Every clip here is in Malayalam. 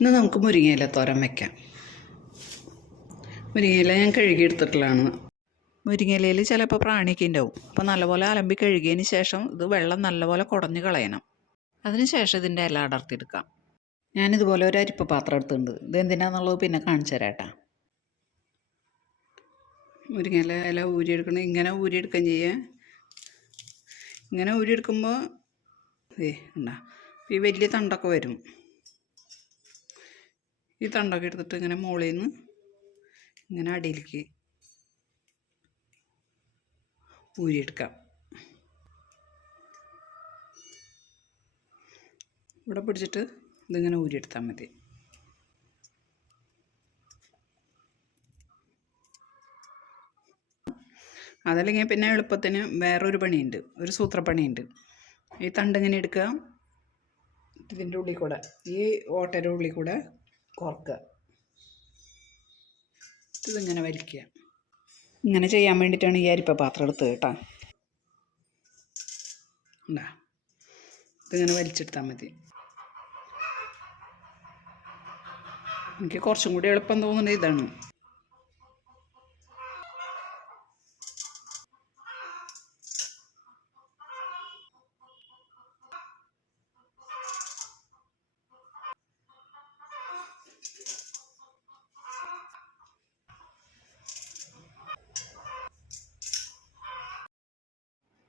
ഇന്ന് നമുക്ക് മുരിങ്ങയില തോരൻ വയ്ക്കാം മുരിങ്ങയില ഞാൻ കഴുകിയെടുത്തിട്ടുള്ളതാണ്. മുരിങ്ങയിലയിൽ ചിലപ്പോൾ പ്രാണിയൊക്കെ ഉണ്ടാവും. അപ്പോൾ നല്ലപോലെ അലമ്പി കഴുകിയതിന് ശേഷം ഇത് വെള്ളം നല്ലപോലെ കുടഞ്ഞ് കളയണം. അതിന് ശേഷം ഇതിന്റെ ഇല അടർത്തിയെടുക്കാം. ഞാനിതുപോലെ ഒരു അരിപ്പ് പാത്രം എടുത്തിട്ടുണ്ട്. ഇത് എന്തിനാണെന്നുള്ളത് പിന്നെ കാണിച്ചു തരാട്ടാ മുരിങ്ങയില ഇല ഊരിയെടുക്കണം. ഇങ്ങനെ ഊരിയെടുക്കുകയും ചെയ്യുക ഇങ്ങനെ ഊരിയെടുക്കുമ്പോൾ ഏ ഉണ്ടാ ഈ വലിയ തണ്ടൊക്കെ വരും. ഈ തണ്ടൊക്കെ എടുത്തിട്ട് ഇങ്ങനെ മുകളിൽ നിന്ന് ഇങ്ങനെ അടിയിലേക്ക് ഊരിയെടുക്കാം. ഇവിടെ പിടിച്ചിട്ട് ഇതിങ്ങനെ ഊരിയെടുത്താൽ മതി. അതല്ലെങ്കിൽ പിന്നെ എളുപ്പത്തിന് വേറൊരു പണിയുണ്ട്. ഒരു സൂത്രപ്പണിയുണ്ട്. ഈ തണ്ടിങ്ങനെ എടുക്കുക. ഇതിന്റെ ഉള്ളിൽ കൂടെ ഈ ഓട്ടയുടെ ഉള്ളിൽ കൂടെ കോർക്കുക ഇതിങ്ങനെ വലിക്കുക. ഇങ്ങനെ ചെയ്യാൻ വേണ്ടിയിട്ടാണ് ഈ അരിപ്പ പാത്രം എടുത്തത് കേട്ടോ. ഉണ്ടാ ഇതിങ്ങനെ വലിച്ചെടുത്താൽ മതി. എനിക്ക് കുറച്ചും കൂടി എളുപ്പം തോന്നുന്നത് ഇതാണ്.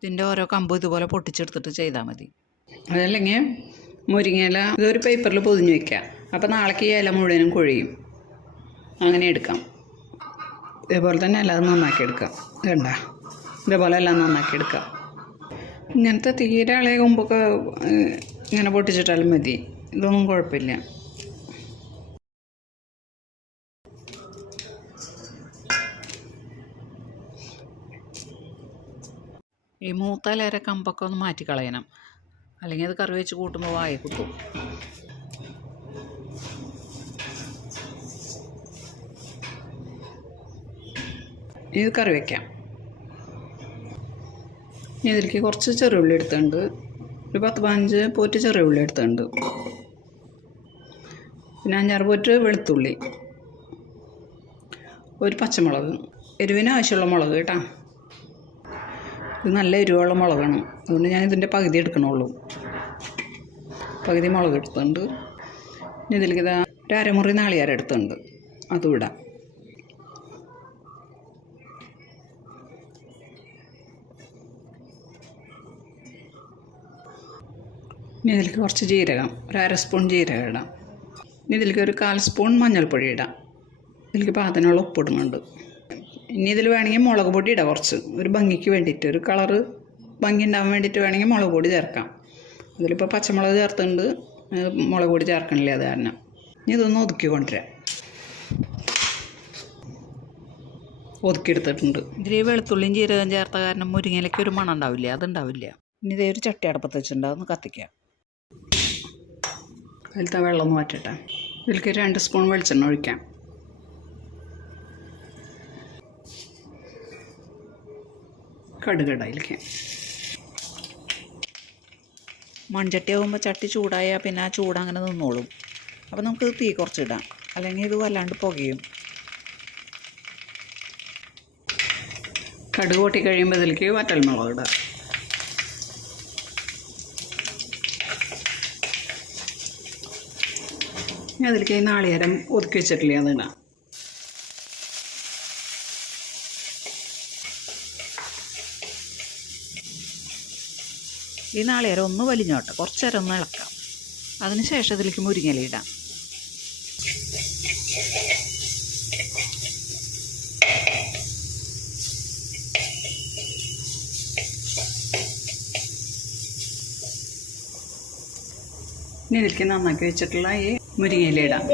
ഇതിന്റെ ഓരോ കമ്പും ഇതുപോലെ പൊട്ടിച്ചെടുത്തിട്ട് ചെയ്താൽ മതി. അതല്ലെങ്കിൽ മുരിങ്ങയില ഇതൊരു പേപ്പറിൽ പൊതിഞ്ഞ് വെക്കാം. അപ്പോൾ നാളേക്ക് ഈ ഇല മുഴുവനും കൊഴിയും. അങ്ങനെ എടുക്കാം. ഇതേപോലെ തന്നെ എല്ലാം നന്നാക്കി എടുക്കാം. വേണ്ട ഇതേപോലെ എല്ലാം നന്നാക്കി എടുക്കാം. ഇങ്ങനത്തെ തീരെ ഇളയ കൊമ്പൊക്കെ ഇങ്ങനെ പൊട്ടിച്ചിട്ടാലും മതി. ഇതൊന്നും കുഴപ്പമില്ല. ഈ മൂത്തലേരെ കമ്പൊക്കെ ഒന്ന് മാറ്റി കളയണം അല്ലെങ്കിൽ അത് കറി വെച്ച് കൂട്ടുമ്പോൾ വായ കുത്തും. ഇത് കറി വയ്ക്കാം ഇനി ഇതിലേക്ക് കുറച്ച് ചെറിയ ഉള്ളി എടുത്തുണ്ട് ഒരു പത്ത് പതിനഞ്ച് പോറ്റ് ചെറിയ ഉള്ളി എടുത്തുണ്ട് പിന്നെ അഞ്ചാറ് പോറ്റ് വെളുത്തുള്ളി. ഒരു പച്ചമുളക്. എരിവിന് ആവശ്യമുള്ള മുളക് കേട്ടോ. ഇത് നല്ല എരിവുള്ള മുളകാണ്. അതുകൊണ്ട് ഞാൻ ഇതിന്റെ പകുതി എടുക്കണുള്ളൂ. പകുതി മുളക് എടുത്തുണ്ട് പിന്നെ ഇതിലേക്ക് ഇതാ ഒരു അരമുറി നാളികേരം എടുത്തുണ്ട് അതും ഇടാം. ഇനി ഇതിലേക്ക് കുറച്ച് ജീരകം ഒരു അര സ്പൂൺ ജീരകം ഇടാം. ഇനി ഇതിലേക്ക് ഒരു കാൽ സ്പൂൺ മഞ്ഞൾപ്പൊടി ഇടാം. ഇതിലേക്ക് പാകത്തിനുള്ള ഉപ്പിടുന്നുണ്ട് ഇനി ഇതിൽ വേണമെങ്കിൽ മുളക് പൊടി ഇടാം കുറച്ച്. ഒരു ഭംഗിക്ക് വേണ്ടിയിട്ട്. ഒരു കളറ് ഭംഗി ഉണ്ടാകാൻ വേണ്ടിയിട്ട് വേണമെങ്കിൽ മുളക് പൊടി ചേർക്കാം. അതിലിപ്പോൾ പച്ചമുളക് ചേർത്തുണ്ട് മുളക് പൊടി ചേർക്കണില്ല അത് കാരണം. ഇനി ഇതൊന്ന് ഒതുക്കി കൊണ്ടുവരാം. ഒതുക്കിയെടുത്തിട്ടുണ്ട്. ഇതിൽ വെളുത്തുള്ളിയും ജീരകം ചേർത്ത കാരണം മുരിങ്ങയിലേക്ക് ഒരു മണം ഉണ്ടാവില്ല. അതുണ്ടാവില്ല. ഇനി ഇതേ ഒരു ചട്ടി അടുപ്പത്ത് വെച്ചിട്ടുണ്ട്. അതൊന്ന് കത്തിക്കാം. അതിലത്തെ വെള്ളം ഒന്ന് മാറ്റട്ടെ ഇതിലേക്ക് രണ്ട് സ്പൂൺ വെളിച്ചെണ്ണ ഒഴിക്കാം. കടുകടയിലേക്ക്. മൺചട്ടി ആകുമ്പോൾ ചട്ടി ചൂടായാൽ പിന്നെ ആ ചൂട് അങ്ങനെ നിന്നോളും. അപ്പോൾ നമുക്ക് തീ കുറച്ചിടാം. അല്ലെങ്കിൽ ഇത് വല്ലാണ്ട് പുകയും. കടുക് പൊട്ടി കഴിയുമ്പോൾ ഇതിലേക്ക് വറ്റൽമുളക് ഇടാം. അതിലേക്ക് നാളികേരം ഒതുക്കി വെച്ചിട്ടില്ല അതിടാം ഈ നാളികേരം ഒന്ന് വലിഞ്ഞോട്ടെ കുറച്ച് നേരം ഒന്ന് ഇളക്കാം. അതിനുശേഷം ഇതിലേക്ക് മുരിങ്ങയില ഇടാം. ഇനി ഇതിലേക്ക് നന്നാക്കി വെച്ചിട്ടുള്ള ഈ മുരിങ്ങയില ഇടാം.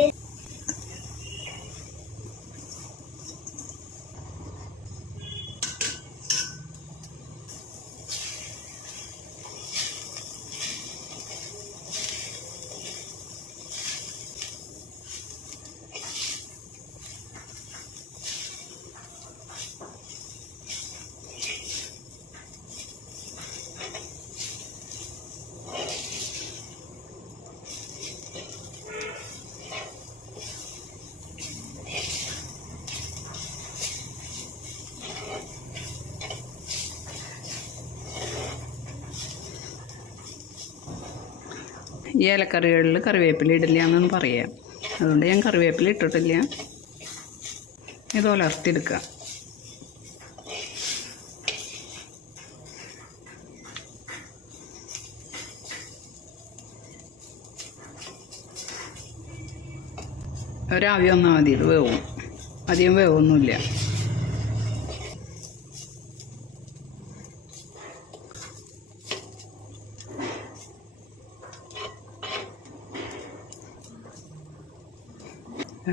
ഈ ഇലക്കറികളിൽ കറിവേപ്പില ഇടില്ല എന്നൊന്ന് പറയാം. അതുകൊണ്ട് ഞാൻ കറിവേപ്പില ഇട്ടിട്ടില്ല. ഇത് ഉലർത്തിയെടുക്കുക ഒരാവി വന്നാൽ മതി. ഇത് വേവും. അധികം വേവൊന്നുമില്ല.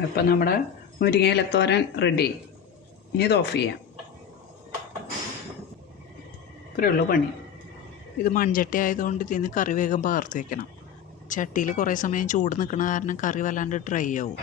അപ്പം നമ്മുടെ മുരിങ്ങയിലത്തോരൻ റെഡി ഇനി ഇത് ഓഫ് ചെയ്യാം. ഇത്രയേ ഉള്ളൂ പണി. ഇത് മൺചട്ടി ആയതുകൊണ്ട് ഇതിന് കറി വേഗം പകർത്തി വെക്കണം. ചട്ടിയിൽ കുറേ സമയം ചൂട് നിൽക്കുന്ന കാരണം കറി വല്ലാണ്ട് ഡ്രൈ ആവും.